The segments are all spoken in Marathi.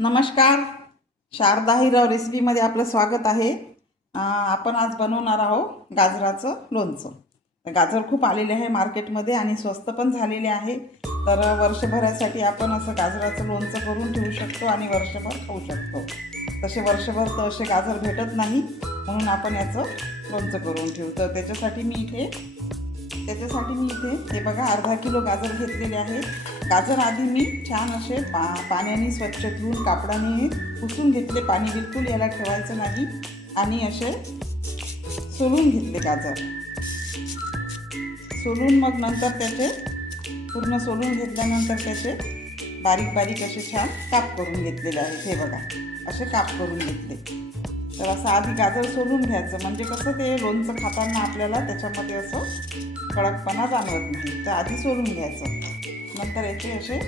नमस्कार. शारदा हिराव रेसिपीमध्ये आपलं स्वागत आहे. आपण आज बनवणार आहोत गाजराचं लोणचं. गाजर खूप आलेले आहे मार्केटमध्ये आणि स्वस्त पण झालेले आहे. तर वर्षभरासाठी आपण असं गाजराचं लोणचं करून ठेवू शकतो आणि वर्षभर खाऊ शकतो. तसे वर्षभर तर असे गाजर भेटत नाही, म्हणून आपण याचं लोणचं करून ठेवू. तर त्याच्यासाठी मी इथे हे बघा अर्धा किलो गाजर घेतलेले आहे. गाजर आधी मी छान असे पाण्याने स्वच्छ धुवून कापडाने पुसून घेतले. पाणी बिलकुल याला ठेवायचं नाही आणि असे सोलून घेतले गाजर. सोलून मग नंतर त्याचे पूर्ण सोलून घेतल्यानंतर त्याचे बारीक बारीक असे छान काप करून घेतलेले आहेत. हे बघा असे काप करून घेतले. तर असं आधी गाजर सोलून घ्यायचं, म्हणजे कसं ते लोणचं खाताना आपल्याला त्याच्यामध्ये असं कडकपणा जाणवत नाही. तर आधी सोलून घ्यायचं. नंतर याचे असे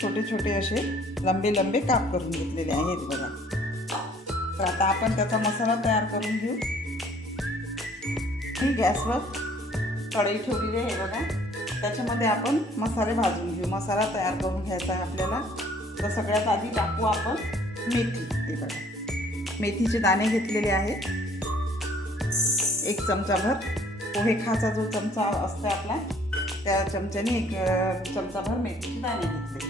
छोटे छोटे असे लंबे लंबे काप करून घेतलेले आहेत बघा. तर आता आपण त्याचा मसाला तयार करून घेऊ. मी गॅसवर कढई ठेवलेली आहे बघा. त्याच्यामध्ये आपण मसाले भाजून घेऊ. मसाला तयार करून घ्यायचा आहे आपल्याला. तर सगळ्यात आधी टाकू आपण मेथी. हे बघा मेथीचे दाणे घेतलेले आहेत. 1 चमचाभर. पोहे खाचा जो चमचा असतो आपला, त्या चमच्याने 1 चमचाभर मेथीचे दाणे घेतले.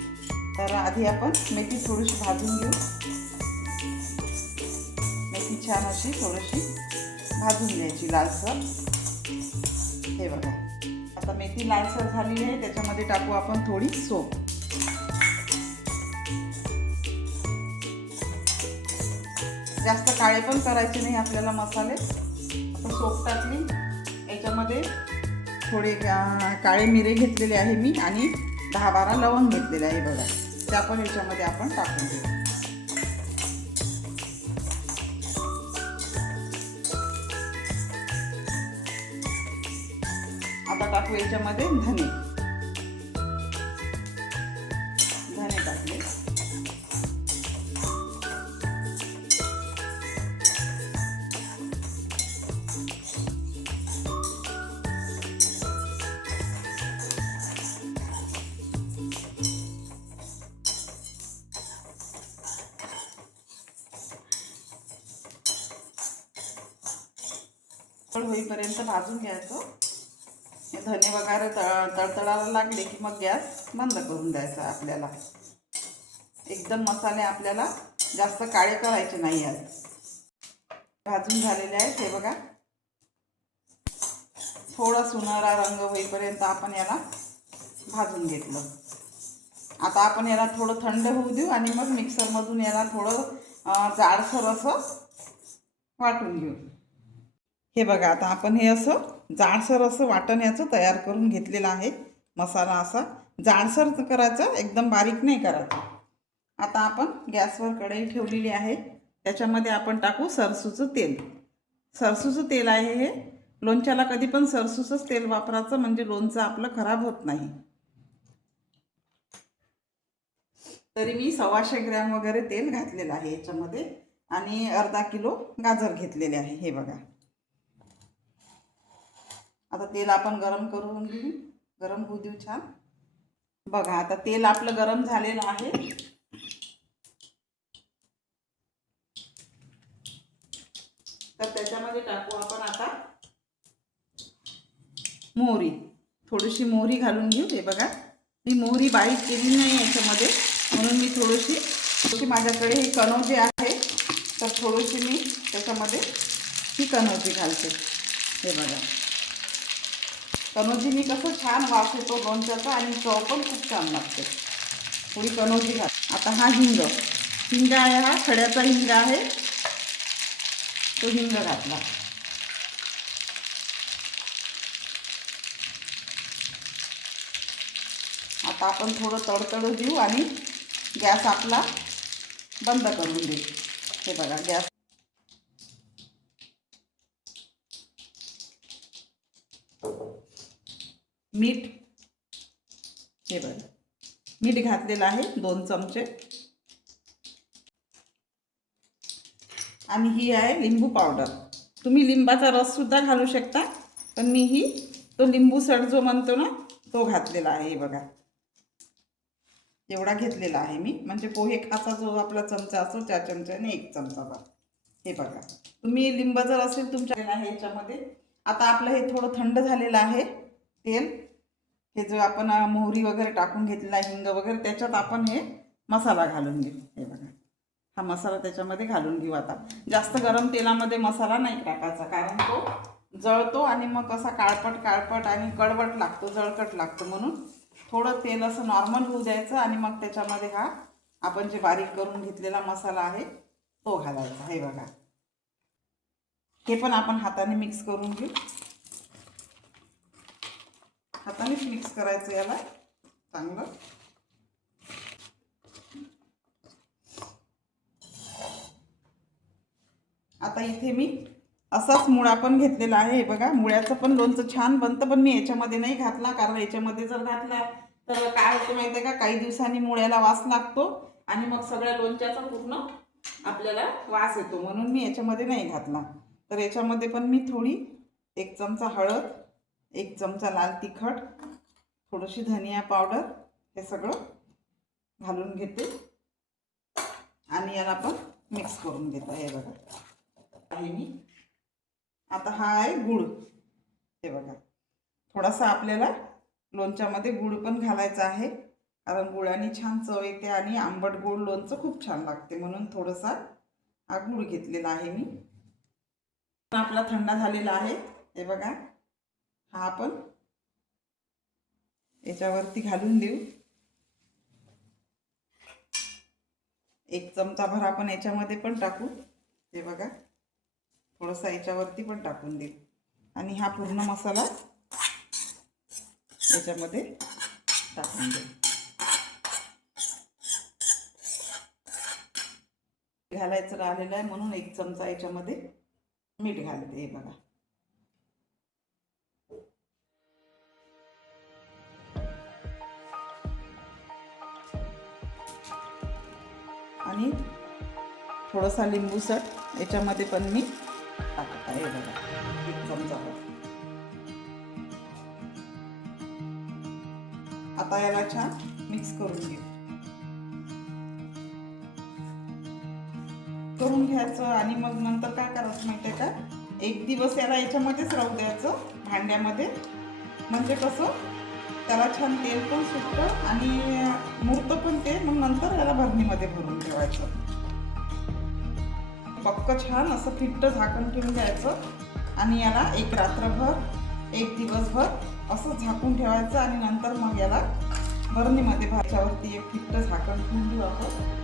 तर आधी आपण मेथी थोडीशी भाजून घेऊ. मेथी छान अशी थोडीशी भाजून घ्यायची लालसर. हे बघा आता मेथी लालसर झालेली आहे. त्याच्यामध्ये टाकू आपण थोडी सोप. जास्त काळे पण करायचे नाही आपल्याला मसाले. आता सोप टाकली. याच्यामध्ये थोडे काळे मिरे घेतलेले आहे मी आणि 10-12 लवंग घेतलेले आहे बघा. त्या पण याच्यामध्ये आपण टाकून घेऊ. आता टाकू याच्यामध्ये धने टाकले. होईपर्यंत भाजून घ्यायचं. धने वगैरे तळतळायला लागले की मग गॅस बंद करून द्यायचा. आपल्याला एकदम मसाले आपल्याला जास्त काळे करायचे नाही आहेत. भाजून झालेले आहेत. हे बघा थोडा सुनहरा रंग होईपर्यंत आपण याला भाजून घेतलं. आता आपण याला थोडं थंड होऊ देऊ आणि मग मिक्सरमधून याला थोडं जाडसर असं वाटून घेऊ. हे बघा आता आपण हे असं जाडसर असं वाटण याचं तयार करून घेतलेलं आहे. मसाला असा जाडसर करायचा, एकदम बारीक नाही करायचा. आता आपण गॅसवर कढई ठेवलेली आहे. त्याच्यामध्ये आपण टाकू सरसूचं तेल. सरसूचं तेल आहे हे. लोणच्याला कधी पण सरसूचंच तेल वापरायचं, म्हणजे लोणचं आपलं खराब होत नाही. तरी मी 125 ग्रॅम वगैरे तेल घातलेलं आहे याच्यामध्ये आणि अर्धा किलो गाजर घेतलेले आहे. हे बघा आता तेल आपण गरम करून घेऊ. गरम होऊ देऊ छान. बघा आता तेल आपलं गरम झालेलं आहे. तर त्याच्यामध्ये टाकू आपण आता मोहरी. थोडीशी मोहरी घालून घेऊ. हे बघा मी मोहरी बारीक केली नाही याच्यामध्ये, म्हणून मी थोडीशी माझ्याकडे ही कणोजी आहे, तर थोडीशी मी त्याच्यामध्ये ही कणोजी घालते. हे बघा कणोजीनी कसं छान वास येतो लोणच्याचा आणि चव पण खूप छान लागते. थोडी कणोजी घाल. आता हा हिंग आहे. हा खड्याचा हिंग आहे. तो हिंग घातला. आता आपण थोडं तडतडू देऊ आणि गॅस आपला बंद करून देऊ. हे बघा गॅस. मीठ. हे बघा मीठ घातलेलं आहे 2 चमचे. आणि ही आहे लिंबू पावडर. तुम्ही लिंबाचा रससुद्धा घालू शकता, पण मी तो लिंबू सड जो म्हणतो ना तो घातलेला आहे. बघा एवढा घेतलेला आहे मी, म्हणजे पोहे खाचा जो आपला चमचा असतो त्या चमच्याने 1 चमचा भर. हे बघा, तुम्ही लिंब जर असेल तुमच्या आहे याच्यामध्ये. आता आपलं हे थोडं थंड झालेलं आहे तेल. हे जो आपण मोहरी वगैरे टाकून घेतलेला आहे, हिंग वगैरे, त्याच्यात आपण हे मसाला घालून घेऊ. हे बघा, हा मसाला त्याच्यामध्ये घालून घेऊ. आता जास्त गरम तेलामध्ये मसाला नाही टाकायचा, कारण तो जळतो आणि मग कसा काळपट आणि कडवट लागतो, जळकट लागतो. म्हणून थोडं तेल असं नॉर्मल होऊ द्यायचं आणि मग त्याच्यामध्ये हा आपण जे बारीक करून घेतलेला मसाला आहे तो घालायचा. हे बघा, हे पण आपण हाताने मिक्स करून घेऊ. हातानेच मिक्स करायचं याला चांगलं. आता इथे मी असाच मुळा पण घेतलेला आहे. हे बघा, मुळ्याचं पण लोणचं छान बनतं, पण मी याच्यामध्ये नाही घातला, कारण याच्यामध्ये जर घातला तर काय होतं माहिती आहे का, काही दिवसांनी मुळ्याला वास लागतो आणि मग सगळ्या लोणच्याचा पूर्ण आपल्याला वास येतो. म्हणून मी याच्यामध्ये नाही घातला. तर याच्यामध्ये पण मी थोडी 1 चमचा हळद, 1 चमचा लाल तिखट, थोडीशी धनिया पावडर, हे सगळं घालून घेते आणि याला पण मिक्स करून घेतो. हे बघा आहे मी. आता हा आहे गूळ. हे बघा, थोडासा आपल्याला लोणच्यामध्ये गूळ पण घालायचा आहे, कारण गुळाने छान चव येते आणि आंबट गोड लोणचं खूप छान लागते. म्हणून थोडासा हा गूळ घेतलेला आहे मी. आपला थंड झालेला आहे. हे बघा, हा आपण याच्यावरती घालून देऊ. 1 चमचा भर आपण याच्यामध्ये पण टाकू. हे बघा, थोडासा याच्यावरती पण टाकून देऊ आणि हा पूर्ण मसाला याच्यामध्ये टाकून देऊ. घालायचं राहिलेलं आहे म्हणून 1 चमचा याच्यामध्ये मीठ घालते. हे बघा, आणि थोडासा लिंबूसट याच्यामध्ये पण मी टाकत आहे. बघा, 1 चमचा. आता याला छान मिक्स करून घ्यायचं आणि मग नंतर काय करायचं माहिती आहे का, 1 दिवस याला याच्यामध्येच राहू द्यायचं भांड्यामध्ये. म्हणजे कसं त्याला छान तेल पण सुटतं आणि मुरतं पण ते. मग नंतर याला भरणीमध्ये भरून ठेवायचं. पक्क छान असं फिट्ट झाकण ठेवून द्यायचं आणि याला 1 रात्रभर 1 दिवसभर असं झाकून ठेवायचं आणि नंतर मग याला भरणीमध्ये भाच्यावरती 1 फिट्ट झाकण ठेवून देऊ आपण.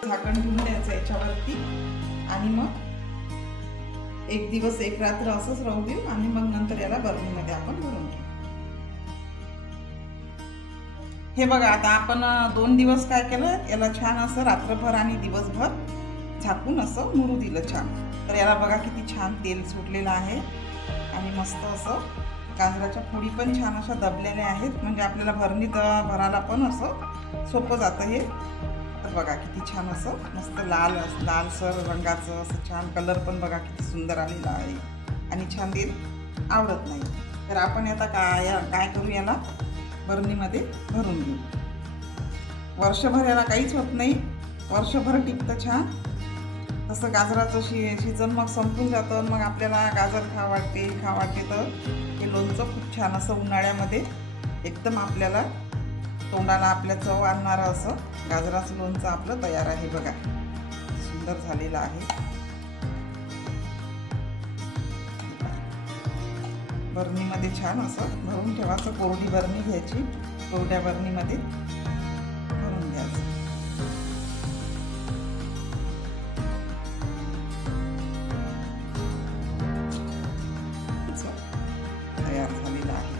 झाकण ठेवून द्यायचं याच्यावरती आणि मग 1 दिवस 1 रात्र असंच राहू देऊ आणि मग नंतर याला भरणीमध्ये आपण भरून घेऊ. हे बघा, आता आपण 2 दिवस काय केलं, याला छान असं रात्रभर आणि दिवसभर झाकून असं मुरू दिलं छान. तर याला बघा किती छान तेल सुटलेलं आहे आणि मस्त असं गाजराच्या फोडी पण छान अशा दबलेल्या आहेत, म्हणजे आपल्याला भरणीत भरायला पण असं सोपं जातं हे. तर बघा किती छान असं मस्त लालसर रंगाचं असं छान कलर पण बघा किती सुंदर आलेला आहे आणि छान तेल आवडत नाही. तर आपण आता काय करू, याला भरणीमध्ये भरून घेऊ. वर्षभर याला काहीच होत नाही, वर्षभर टिकतं छान. तसं गाजराचं सीझन मग संपून जातं, मग आपल्याला गाजर खा वाटते तर हे लोणचं खूप छान असं उन्हाळ्यामध्ये एकदम आपल्याला तोंडाला आपल्या चव आणणारं असं गाजराचं लोणचं आपलं तयार आहे. बघा, सुंदर झालेलं आहे. बरणीमध्ये छान असं भरून ठेवायचं. कोरडी बरणी घ्यायची, कोरड्या बरणीमध्ये भरून घ्यायचं. तयार झालेलं आहे.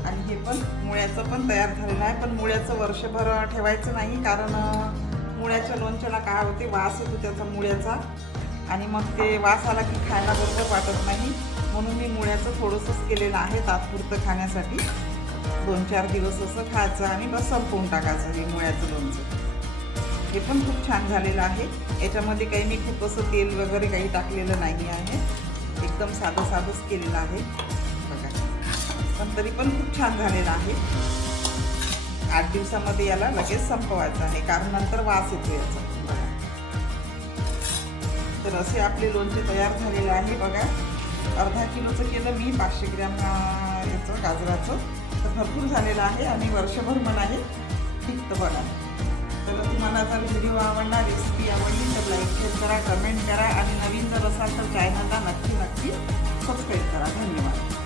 आणि हे पण मुळ्याचं पण तयार झालेलं आहे. पण मुळ्याचं वर्षभर ठेवायचं नाही, कारण मुळ्याच्या लोणच्याला काय होते, वास येतो त्याचा मुळ्याचा आणि मग ते वास आला की खायला बरोबर वाटत नाही. म्हणून मी मुळ्याचं थोडंसंच केलेलं आहे तात्पुरतं खाण्यासाठी. 2-4 दिवस असं खायचं आणि बस संपवून टाकायचं हे मुळ्याचं लोणचं. हे पण खूप छान झालेलं आहे. याच्यामध्ये काही मी खूप असं तेल वगैरे काही टाकलेलं नाही आहे, एकदम साधंच केलेलं आहे बघा. पण तरी पण खूप छान झालेलं आहे. 8 दिवसामध्ये याला लगेच संपवायचं आहे, कारण नंतर वास येतो याचा बघा. तर असे आपले लोणचे तयार झालेलं आहे बघा. अर्धा किलोचं केलं मी, 500 ग्रॅम याचं गाजराचं. तर भरपूर झालेलं आहे आणि वर्षभर मला हे टिकतं बघा. तर तुम्हाला जर व्हिडिओ आवडला, रेसिपी आवडली तर लाईक शेअर करा, कमेंट करा आणि नवीन जर असाल तर चॅनलला नक्की सबस्क्राईब करा. धन्यवाद.